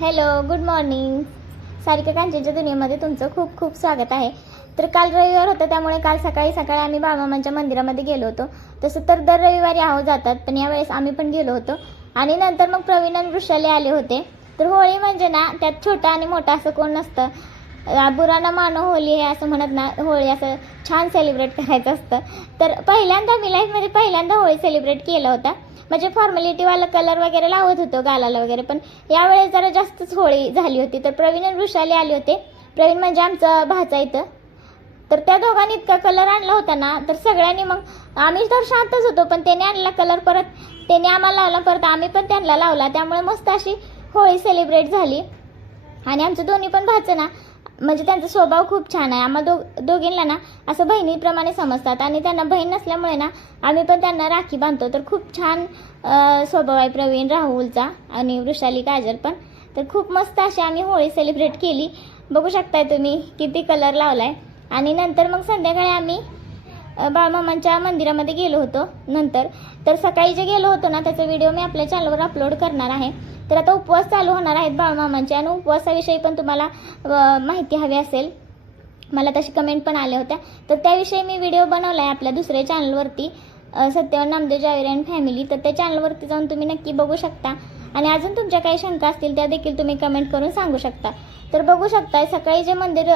Hello, good morning. Sarika कांचनच्या दुनियेमध्ये तुमचं खूप खूप स्वागत आहे. तर काल रविवार होतं, त्यामुळे काल सकाळी सकाळी आम्ही बाळमामांच्या मंदिरामध्ये गेलो होतो. तसं तर दर रविवारी आहो जातात, पण यावेळेस आम्ही पण गेलो होतो. आणि नंतर मग प्रवीण आणि वृषाली आले होते. तर होळी म्हणजे ना, त्यात छोटा आणि मोठा असं कोण नसतं. बुरा ना मानो होली हे असं म्हणत ना, होळी असं छान सेलिब्रेट करायचं असतं. तर पहिल्यांदा मी लाईफमध्ये पहिल्यांदा होळी सेलिब्रेट केलं होता. म्हणजे फॉर्मॅलिटीवाला कलर वगैरे लावत होतो गालाला वगैरे, पण यावेळेस जरा जास्तच होळी झाली होती. तर प्रवीण आणि वृषाली आले होते. प्रवीण म्हणजे आमचं भाचा इथं. तर त्या दोघांनी इतका कलर आणला होता ना, तर सगळ्यांनी मग आम्ही तर शांतच होतो, पण त्याने आणला कलर, परत त्याने आम्हाला लावला, परत आम्ही पण त्यांना लावला. त्यामुळे मस्त अशी होळी सेलिब्रेट झाली. आणि आमचं दोन्ही पण भाचं ना, म्हणजे त्यांचा स्वभाव खूप छान आहे. आम्हा दोघींना ना असं बहिणीप्रमाणे समजतात, आणि त्यांना बहीण नसल्यामुळे ना आम्ही पण त्यांना राखी बांधतो. तर खूप छान स्वभाव आहे प्रवीण राहुलचा आणि वृषाली काजल पण. तर खूप मस्त अशी आम्ही होळी सेलिब्रेट केली. बघू शकताय तुम्ही किती कलर लावलाय. आणि नंतर मग संध्याकाळी आम्ही बाळमामांच्या मंदिरामध्ये गेलो होतो. नंतर तर सकाळी जे गेलो होतो ना, त्याचा व्हिडिओ मी आपल्या चॅनलवर अपलोड करणार आहे. तर आता उपवास चालू होणार आहेत बाळमामांचे, आणि उपवासाविषयी पण तुम्हाला माहिती हवी असेल, मला तशी कमेंट पण आल्या होत्या. तर त्याविषयी मी व्हिडिओ बनवला आहे आपल्या दुसऱ्या चॅनलवरती, सत्यवान नामदेव जावेरी अँड फॅमिली. तर त्या चॅनलवरती जाऊन तुम्ही नक्की बघू शकता. आणि अजून तुमच्या काही शंका असतील त्या देखील तुम्ही कमेंट करून सांगू शकता. तर बघू शकता, सकाळी जे मंदिर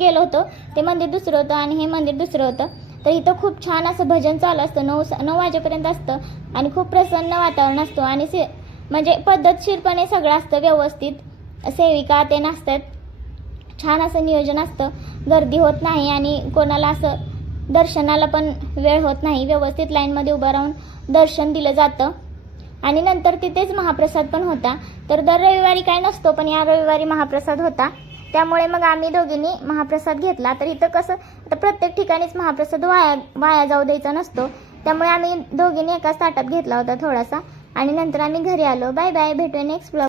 गेलो होतो ते मंदिर दुसरं होतं आणि हे मंदिर दुसरं होतं. तर इथं खूप छान असं भजन चालू असतं, 9 वाजेपर्यंत असतं, आणि खूप प्रसन्न वातावरण असतो. आणि म्हणजे पद्धतशीरपणे सगळं असतं व्यवस्थित. सेविका ते नसतात, छान असं नियोजन असतं. गर्दी होत नाही आणि कोणाला असं दर्शनाला पण वेळ होत नाही. व्यवस्थित लाईनमध्ये उभं राहून दर्शन दिलं जातं. आणि नंतर तिथेच महाप्रसाद पण होता. तर दर रविवारी काय नसतो, पण या रविवारी महाप्रसाद होता. त्यामुळे मग आम्ही दोघींनी महाप्रसाद घेतला. तर इथं कसं, आता प्रत्येक ठिकाणीच महाप्रसाद वाया जाऊ द्यायचा नसतो. त्यामुळे आम्ही दोघींनी एकाच ताटात घेतला होता थोडासा. आणि नंतर आम्ही घरी आलो. बाय बाय, भेटूया नेक्स्ट ब्लॉग.